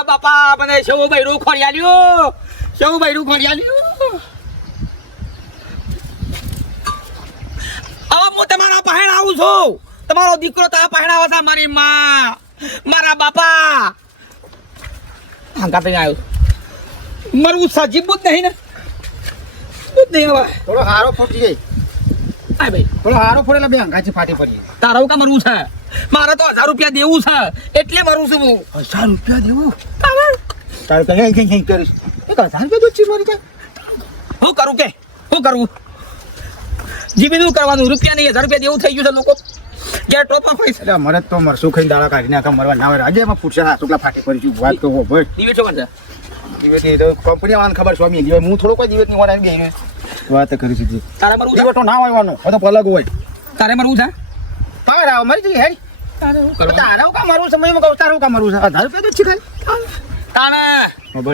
મારા બાપા મને શેવું બૈરું ખોરિયાલ્યું શેવું બૈરું ખોરિયાલ્યું હવે હું તમારા પહેણ આવું છું તમારો દીકરો તો પહેણ આવે છે મારી માં મારા બાપા હંગા તઈ આવ્યો મારું સજીબ જ નહીં ને જ નહીં હવે થોડો હારો ફૂટી જાય આ ભાઈ થોડો હારો ફોડેલા બે અંગાથી ફાટી પડી તારા કા મરવું છે મારે તો 1000 રૂપિયા દેવું છે એટલે મરું છું હું 1000 રૂપિયા દેવું તારે કઈ કરીશ 1000 રૂપિયા દોચી મારી કા હું કરું કે હું કરું જીબીનું કરવાનું રૂપિયા નહીં 1000 રૂપિયા દેવું થઈ ગયું છે લોકો જે ટોપા હોય છે મરદ તો મરસું ખાઈને દાડા કાઢીને આખા મરવા ના આવે આજે એમાં ફૂટશે હા ટુકડા ફાટી પડી છું વાત તો હો ભાઈ દિવેટ શું કરશે દિવેટની તો કંપની વાળાને ખબર સ્વામી જીવે હું થોડો કોઈ દિવેટની વાળાને બેહીને વાત કરી છે તારે મરવું છે દિવેટો ના આવવાનો તો અલગ હોય તારે મરવું છે પાર આવ મરી જઈ હેડી તારે હું કરવા તારા કા મારું સમયમાં કહું તારું કા મારું છે 1000 રૂપિયા તો છે ખાલી તારે